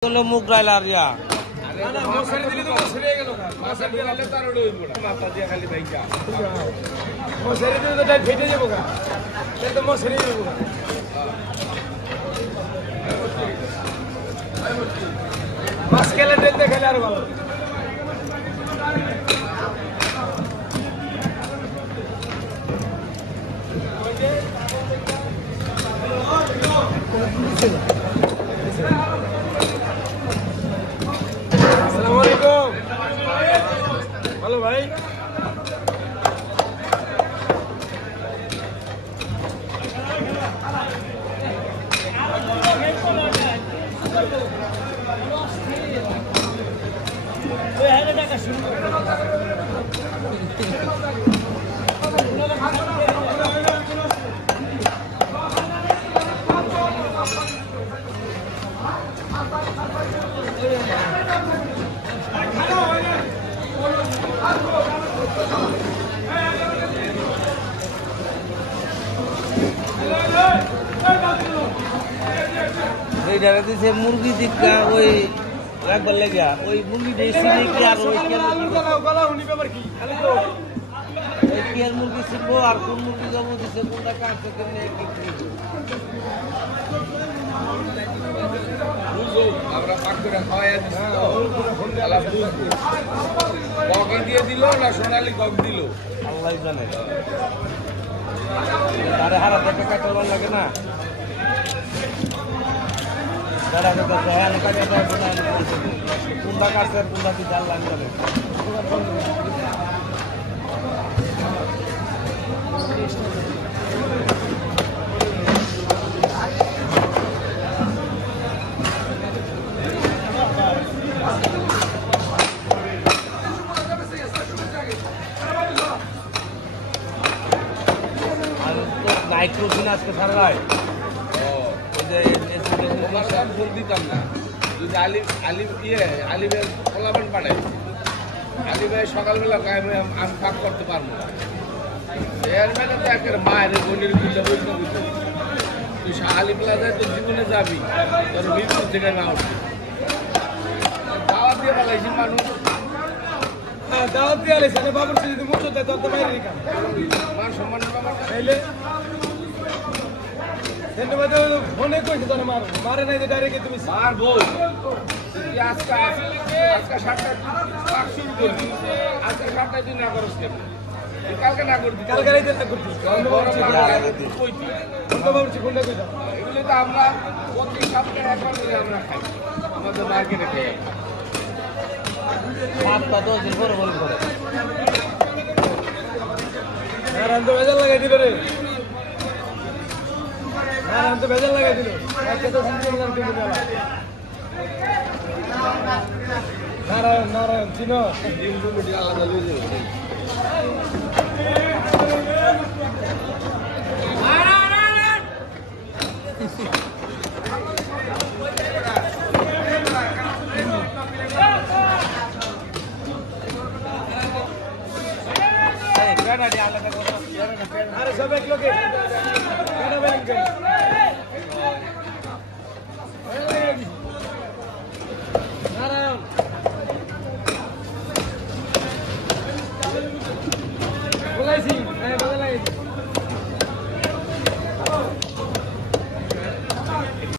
Kalau mukrai lariya. Ada mosari dili to mosari gelo ka. Mosari dili tar odo hoibo. Mata dia khali bhaija. Mosari dili to dai phete jabo ka. Te to mosari jabo ka. Mas kele delte khali ar balo. Assalamualaikum. Halo भाई. Dari itu saya murgi jika, oi, rak balik ya, oi murgi desi ni kya, oi kya murgi sibo, arpun murgi kamu di sekunda kan sekarang ni. Dulu, abra pakai kaya di situ. Alam dulu. Koki dia dilo, lah sonali koki dilo. Allah izane. Ada harap dekat kalau lagi na. Darah kita saya nak ada guna punda kasar punda di jalan jalan. Naik terus nas ke sana lagi. Oh, Bukan full ditam na. Jadi alif iya, alifের ফলাফল পাঠাই। alifের সকালবেলা কামে আমি কাজ করতে পারবো না। এর মানে তো একের মায়ের বোনের বিলে বইতে বইতে। তুই আলিফ লাগায় তো জীবনে যাবি। তোর মৃত্যু থেকে না উঠবি। দাওয়াত দিয়ে বলাইছি মানুষ। দাওয়াত দিয়ে আইছে না বাবুর যদি মুছো দেয় তো বাইরে নিকা। মান সম্মান বাবা চাইলে ধন্যবাদ ফোনে কইছে তোর মারে নাই ডাইরেক্ট তুমি মার বল আজকে সাতটা কাজ শুরু করবি আজকে সাতটায় তুই না করস কেন কালকে না করবি কালকে রাইতে না করবি কইতি কোনটা ভাবছি কোনটা কইতা এগুলো তো আমরা প্রতি সপ্তাহে একবার করে আমরা খাই আমাদের মার্কেটে খাই সাতটা 10 দিন পরে বল করে আর আনতে বেজাল লাগাই দিল রে हम तो बेजल लगा दिलो क्या तो सिंपल नाम के बोला नारायण चिनो दिन को मीडिया आला ले दे नारायण